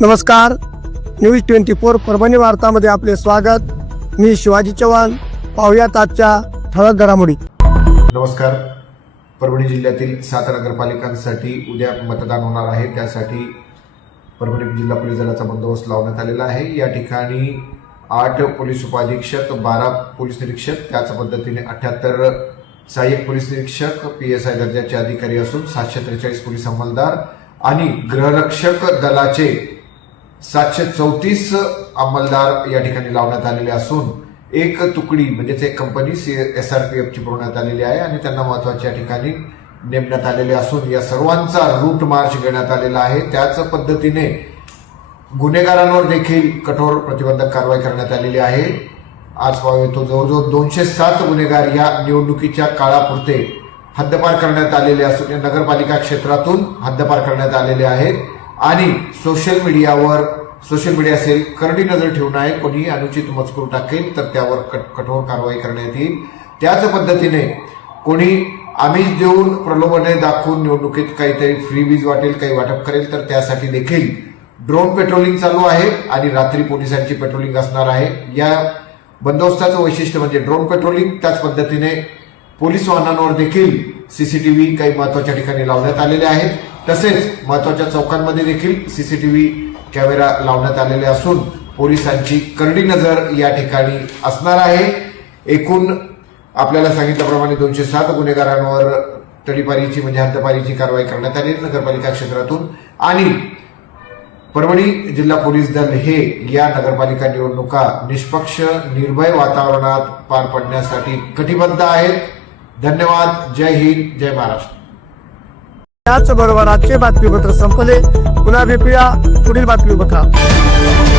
नमस्कार, न्यूज 24 परभणी वार्तामध्ये आपले स्वागत। मी शिवाजी चव्हाण। पाहुयात आजच्या ठळक घडामोडी। नमस्कार। परभणी जिल्ह्यातील 7 नगरपालिकांसाठी उद्या मतदान होणार आहे। त्यासाठी परभणी जिल्हा पोलीस दलाचा बंदोबस्त लावण्यात आलेला आहे। या ठिकाणी 8 पोलीस उपाधीक्षक, 12 पोलीस निरीक्षक, त्याच पद्धतीने 78 सहाय्यक पोलीस निरीक्षक, PSI दर्जाचे अधिकारी असून 743 पोलीस अंमलदार आणि गृहरक्षक दलाचे 734 अंमलदार या ठिकाणी लावण्यात आलेले असून एक तुकडी म्हणजेच एक कंपनी SRPF ची पुरवण्यात आलेली आहे आणि त्यांना महत्त्वाच्या ठिकाणी नेमण्यात आलेले असून या सर्वांचा रूट मार्च घेण्यात आलेला आहे। त्याच पद्धतीने गुन्हेगारांवर देखील कठोर प्रतिबंधक कारवाई करण्यात आलेली आहे। आज पाहतो जवळजवळ 207 गुन्हेगार या निवडणुकीच्या काळापुरते हद्दपार करण्यात आलेले असून या नगरपालिका क्षेत्रातून हद्दपार करण्यात आलेले आहेत आणि सोशल मीडिया असेल करडी नजर ठेवून आहे। कोणी अनुचित मजकूर टाकेल तर त्यावर कठोर कारवाई करण्यात येईल। त्याच पद्धतीने कोणी आमिष देऊन प्रलोभने दाखवून निवडणुकीत काहीतरी फ्री वीज वाटेल, काही वाटप करेल तर त्यासाठी देखील ड्रोन पेट्रोलिंग चालू आहे आणि रात्री पोलिसांची पेट्रोलिंग असणार आहे। या बंदोबस्ताचं वैशिष्ट्य म्हणजे ड्रोन पेट्रोलिंग। त्याच पद्धतीने पोलीस वाहनांवर देखील CCTV काही महत्वाच्या ठिकाणी लावण्यात आलेले आहेत। तसेच महत्वाच्या चौकांमध्ये देखील CCTV कॅमेरा लावण्यात आलेले असून पोलिसांची करडी नजर या ठिकाणी असणार आहे। एकूण आपल्याला सांगितल्याप्रमाणे 207 गुन्हेगारांवर तडीपारीची म्हणजे हद्दपारीची कारवाई करण्यात आली नगरपालिका क्षेत्रातून आणि परभणी जिल्हा पोलीस दल हे या नगरपालिका निवडणुका निष्पक्ष निर्भय वातावरणात पार पाडण्यासाठी कटिबद्ध आहेत। धन्यवाद। जय हिंद, जय महाराष्ट्र। त्याचबरोबर आजचे बातमीपत्र संपले। पुन्हा भेटूया पुढील बातमीपत्रात।